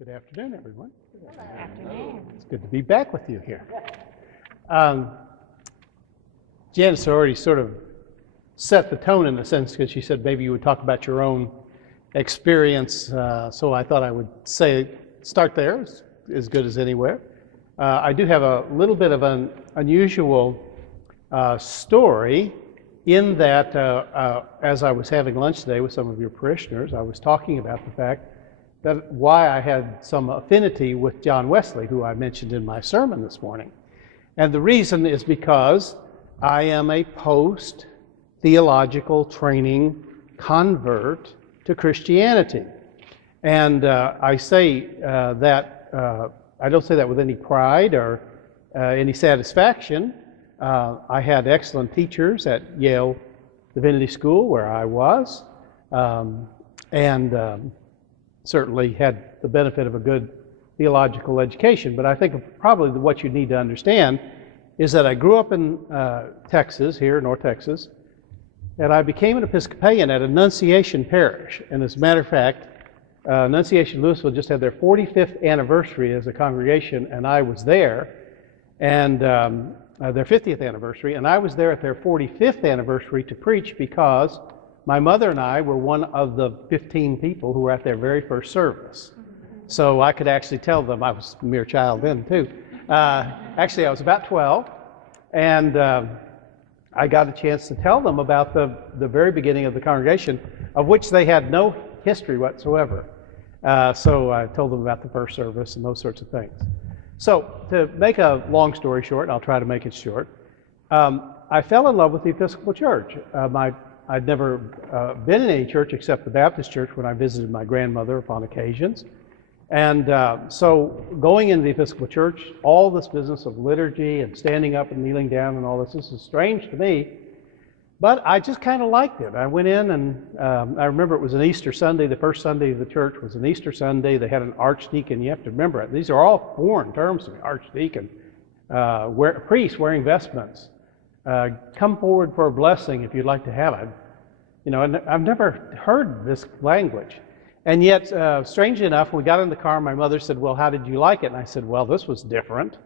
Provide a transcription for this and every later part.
Good afternoon, everyone. Good afternoon. It's good to be back with you here. Janice already sort of set the tone in a sense because she said maybe you would talk about your own experience, so I thought I would start there, as good as anywhere. I do have a little bit of an unusual story in that as I was having lunch today with some of your parishioners, I was talking about the fact that why I had some affinity with John Wesley, who I mentioned in my sermon this morning. And the reason is because I am a post-theological training convert to Christianity. And I say that, I don't say that with any pride or any satisfaction. I had excellent teachers at Yale Divinity School where I was, and certainly had the benefit of a good theological education. But I think probably what you need to understand is that I grew up in Texas, here, North Texas, and I became an Episcopalian at Annunciation Parish. And as a matter of fact, Annunciation Louisville just had their 45th anniversary as a congregation, and I was there, and their 50th anniversary, and I was there at their 45th anniversary to preach because my mother and I were one of the 15 people who were at their very first service. So I could actually tell them, I was a mere child then too. Actually, I was about 12, and I got a chance to tell them about the very beginning of the congregation, of which they had no history whatsoever. So I told them about the first service and those sorts of things. So to make a long story short, and I'll try to make it short, I fell in love with the Episcopal Church. I'd never been in any church except the Baptist church when I visited my grandmother upon occasions. And so going into the Episcopal Church, all this business of liturgy and standing up and kneeling down and all this is strange to me, but I just kind of liked it. I went in and I remember it was an Easter Sunday. The first Sunday of the church was an Easter Sunday. They had an archdeacon. You have to remember it. These are all foreign terms to me. Archdeacon, priest wearing vestments. Come forward for a blessing if you'd like to have it. You know, and I've never heard this language. And yet, strangely enough, when we got in the car, my mother said, "Well, how did you like it?" And I said, "Well, this was different."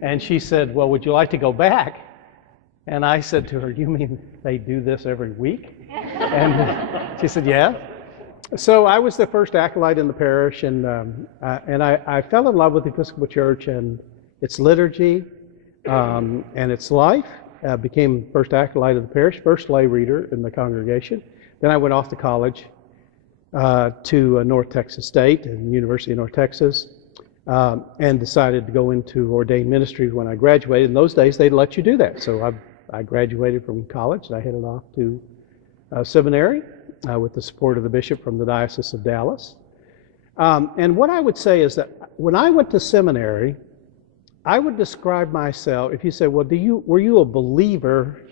And she said, "Well, would you like to go back?" And I said to her, "You mean they do this every week?" And she said, "Yeah." So I was the first acolyte in the parish, and I fell in love with the Episcopal Church and its liturgy and its life. Became first acolyte of the parish, first lay reader in the congregation. Then I went off to college to North Texas State and University of North Texas, and decided to go into ordained ministry when I graduated. In those days, they'd let you do that. So I graduated from college, and I headed off to seminary with the support of the bishop from the Diocese of Dallas. And what I would say is that when I went to seminary, I would describe myself, if you say, well, were you a believer?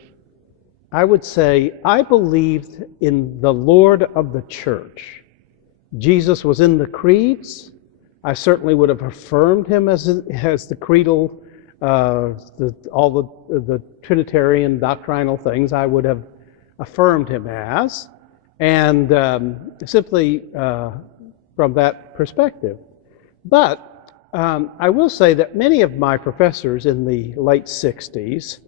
I would say, I believed in the Lord of the church. Jesus was in the creeds. I certainly would have affirmed him as the creedal, all the Trinitarian doctrinal things I would have affirmed him as, and simply from that perspective. But I will say that many of my professors in the late 60s,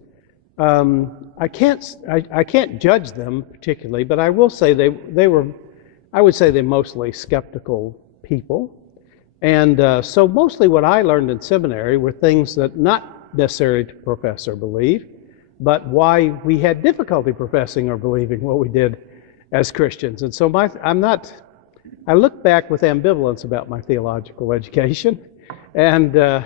I can't judge them particularly, but I will say I would say they're mostly skeptical people. And so mostly what I learned in seminary were things that not necessary to profess or believe, but why we had difficulty professing or believing what we did as Christians. And so I look back with ambivalence about my theological education. And in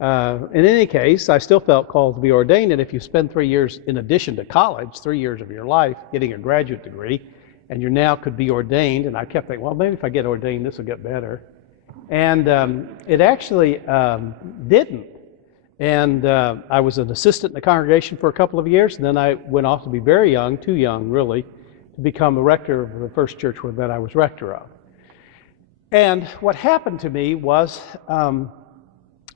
any case, I still felt called to be ordained. And if you spend 3 years in addition to college, 3 years of your life getting a graduate degree, and you now could be ordained, and I kept thinking, well, maybe if I get ordained, this will get better. And it actually didn't. And I was an assistant in the congregation for a couple of years, and then I went off to be very young, too young really, to become a rector of the first church that I was rector of. And what happened to me was,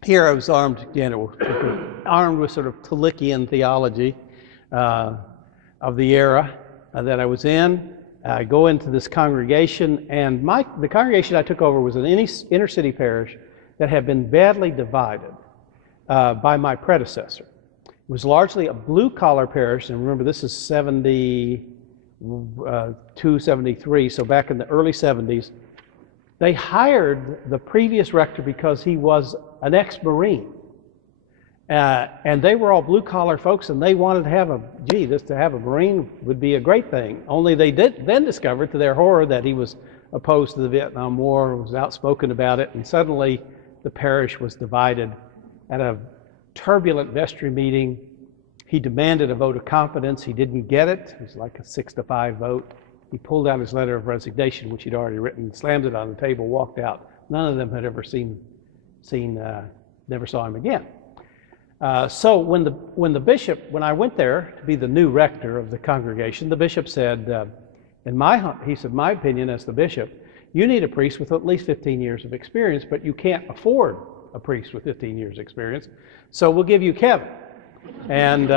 here I was armed with sort of Tillichian theology of the era that I was in, I go into this congregation, and the congregation I took over was an inner city parish that had been badly divided by my predecessor. It was largely a blue-collar parish, and remember, this is 72, 73, so back in the early 70s. They hired the previous rector because he was an ex-Marine. And they were all blue-collar folks, and they wanted to have to have a Marine would be a great thing. Only they then discovered, to their horror, that he was opposed to the Vietnam War, was outspoken about it, and suddenly the parish was divided. At a turbulent vestry meeting, he demanded a vote of confidence. He didn't get it. It was like a 6-5 vote. He pulled out his letter of resignation, which he'd already written, slammed it on the table, walked out. None of them had ever never saw him again. So when I went there to be the new rector of the congregation, the bishop said, he said, my opinion as the bishop, you need a priest with at least 15 years of experience, but you can't afford a priest with 15 years experience, so we'll give you Kevin. And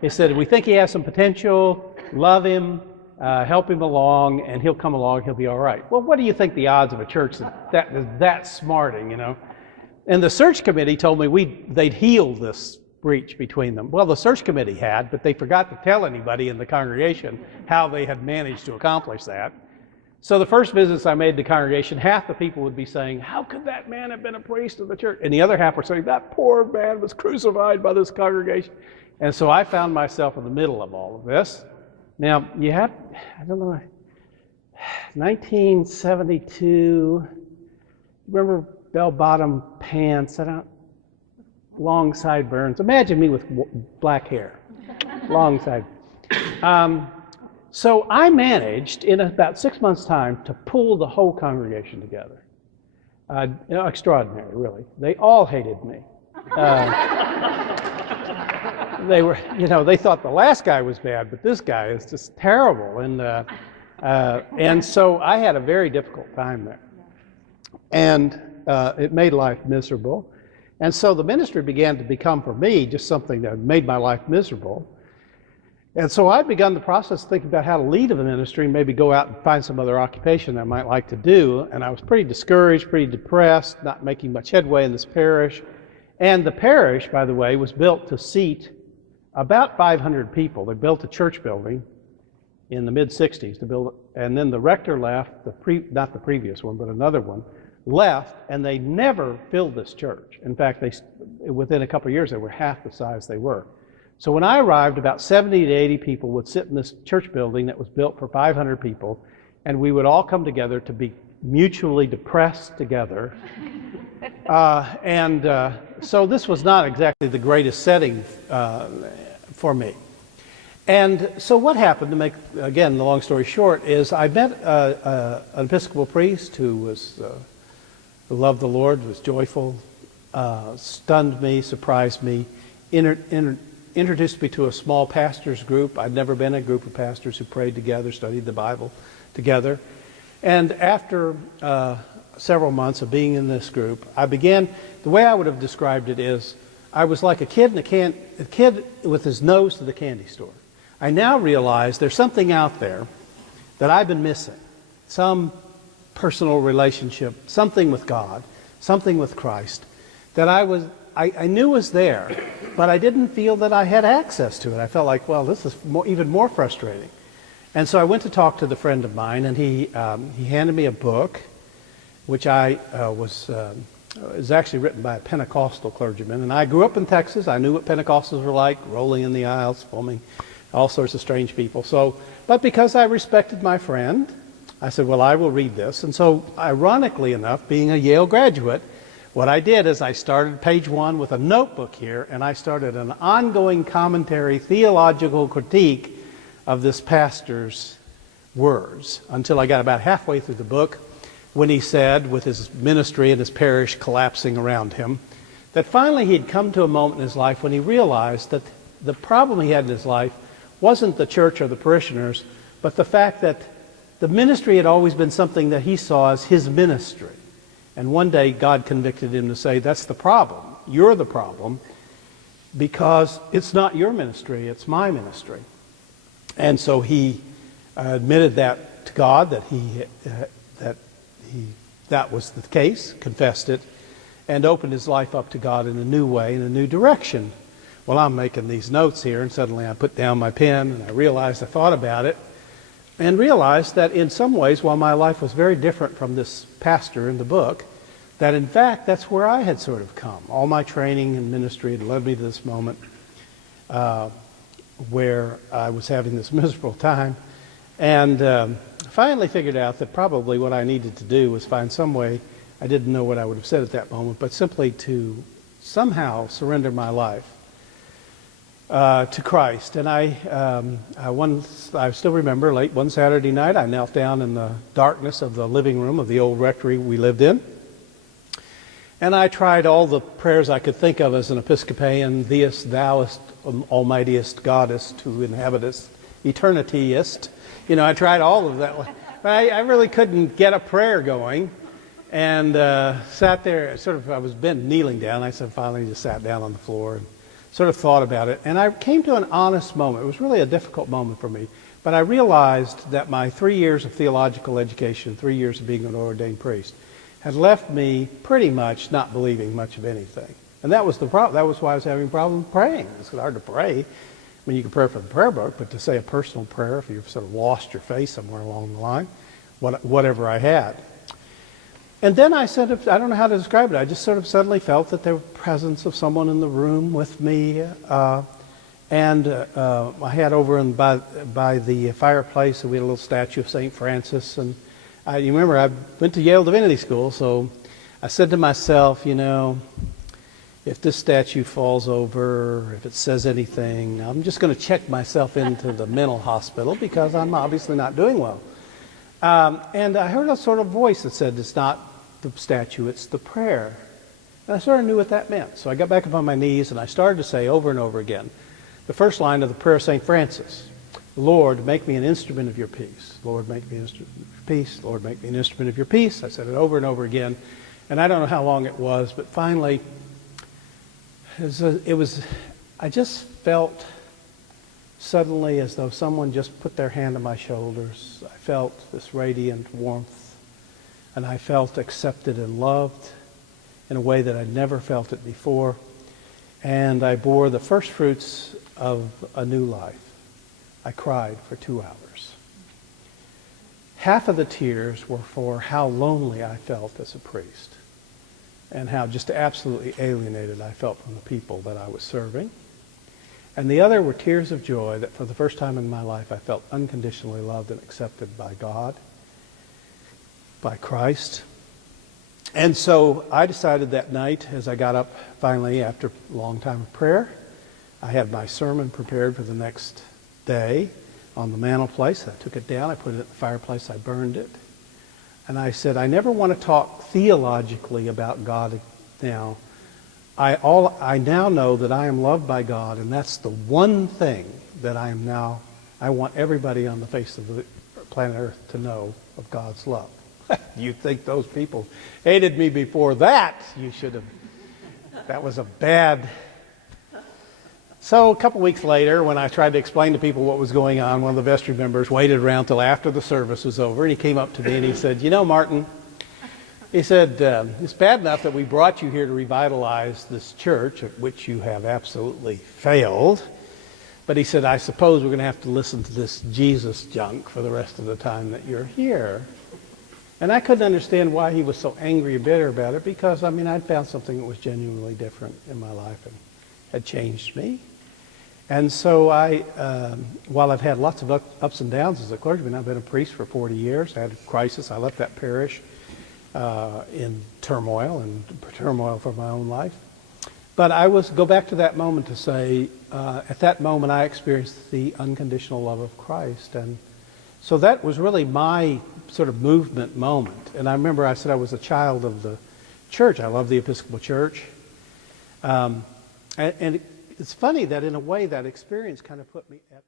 he said, we think he has some potential, love him, help him along, and he'll come along, he'll be all right. Well, what do you think the odds of a church that smarting, you know? And the search committee told me they'd healed this breach between them. Well, the search committee had, but they forgot to tell anybody in the congregation how they had managed to accomplish that. So the first visits I made to the congregation, half the people would be saying, how could that man have been a priest of the church? And the other half were saying, that poor man was crucified by this congregation. And so I found myself in the middle of all of this. Now, you have, 1972, remember bell-bottom pants, long sideburns. Imagine me with black hair, long side. So I managed, in about 6 months' time, to pull the whole congregation together. Extraordinary, really. They all hated me. They thought the last guy was bad, but this guy is just terrible. And so I had a very difficult time there. And it made life miserable. And so the ministry began to become, for me, just something that made my life miserable. And so I'd begun the process of thinking about how to lead the ministry and maybe go out and find some other occupation I might like to do. And I was pretty discouraged, pretty depressed, not making much headway in this parish. And the parish, by the way, was built to seat about 500 people. They built a church building in the mid-60s to build, and then the rector left, not the previous one, but another one, left, and they never filled this church. In fact, within a couple of years, they were half the size they were. So when I arrived, about 70 to 80 people would sit in this church building that was built for 500 people, and we would all come together to be mutually depressed together. So this was not exactly the greatest setting for me. And so what happened, to make, again, the long story short, is I met an Episcopal priest who loved the Lord, was joyful, stunned me, surprised me, introduced me to a small pastors group. I'd never been in a group of pastors who prayed together, studied the Bible together. And after several months of being in this group, I began, the way I would have described it is, I was like a kid with his nose to the candy store. I now realize there's something out there that I've been missing. Some personal relationship, something with God, something with Christ, that I knew was there, but I didn't feel that I had access to it. I felt like, well, this is even more frustrating. And so I went to talk to the friend of mine, and he handed me a book, which was actually written by a Pentecostal clergyman. And I grew up in Texas. I knew what Pentecostals were like, rolling in the aisles, filming all sorts of strange people. But because I respected my friend, I said, well, I will read this. And so, ironically enough, being a Yale graduate, what I did is I started page 1 with a notebook here, and I started an ongoing commentary, theological critique of this pastor's words until I got about halfway through the book, when he said, with his ministry and his parish collapsing around him, that finally he'd come to a moment in his life when he realized that the problem he had in his life wasn't the church or the parishioners, but the fact that the ministry had always been something that he saw as his ministry. And one day God convicted him to say, that's the problem. You're the problem, because it's not your ministry, it's my ministry. And so he admitted that to God that that was the case, confessed it, and opened his life up to God in a new way, in a new direction. Well, I'm making these notes here, and suddenly I put down my pen, and I realized I thought about it, and realized that in some ways, while my life was very different from this pastor in the book, that in fact, that's where I had sort of come. All my training and ministry had led me to this moment where I was having this miserable time, and finally figured out that probably what I needed to do was find some way, I didn't know what I would have said at that moment, but simply to somehow surrender my life to Christ. And I still remember late one Saturday night, I knelt down in the darkness of the living room of the old rectory we lived in. And I tried all the prayers I could think of as an Episcopalian, Theist, Thouist, Almightiest, Goddess, who inhabitest, Eternityist. You know, I tried all of that. But I really couldn't get a prayer going. And sat there, I was kneeling down. I finally just sat down on the floor and sort of thought about it. And I came to an honest moment. It was really a difficult moment for me. But I realized that my 3 years of theological education, 3 years of being an ordained priest, had left me pretty much not believing much of anything. And that was the problem. That was why I was having a problem praying. It's hard to pray. I mean, you can pray for the prayer book, but to say a personal prayer, if you've sort of lost your faith somewhere along the line, whatever I had. And then I don't know how to describe it. I just sort of suddenly felt that there was the presence of someone in the room with me. And I had over by the fireplace, we had a little statue of St. Francis. And you remember, I went to Yale Divinity School, so I said to myself, you know, if this statue falls over, if it says anything, I'm just going to check myself into the mental hospital because I'm obviously not doing well. And I heard a sort of voice that said, it's not the statue, it's the prayer. And I sort of knew what that meant. So I got back up on my knees and I started to say over and over again the first line of the prayer of St. Francis. Lord, make me an instrument of your peace. Lord, make me an instrument of your peace. Lord, make me an instrument of your peace. I said it over and over again. And I don't know how long it was, but finally, I just felt suddenly as though someone just put their hand on my shoulders. I felt this radiant warmth, and I felt accepted and loved in a way that I'd never felt it before. And I bore the first fruits of a new life. I cried for 2 hours. Half of the tears were for how lonely I felt as a priest and how just absolutely alienated I felt from the people that I was serving. And the other were tears of joy that for the first time in my life I felt unconditionally loved and accepted by God, by Christ. And so I decided that night as I got up finally after a long time of prayer, I had my sermon prepared for the next day on the mantelpiece. I took it down, I put it in the fireplace, I burned it. And I said, I never want to talk theologically about God now. I now know that I am loved by God, and that's the one thing that I want everybody on the face of the planet Earth to know of God's love. You think those people hated me before that? That was a bad... So a couple weeks later, when I tried to explain to people what was going on, one of the vestry members waited around till after the service was over, and he came up to me and he said, you know, Martin, he said, it's bad enough that we brought you here to revitalize this church, at which you have absolutely failed. But he said, I suppose we're going to have to listen to this Jesus junk for the rest of the time that you're here. And I couldn't understand why he was so angry and bitter about it, because, I mean, I'd found something that was genuinely different in my life and had changed me. And so while I've had lots of ups and downs as a clergyman, I've been a priest for 40 years. I had a crisis. I left that parish in turmoil for my own life. But I go back to that moment to say, at that moment I experienced the unconditional love of Christ. And so that was really my sort of movement moment. And I remember I said I was a child of the church. I love the Episcopal Church. And it's funny that in a way that experience kind of put me at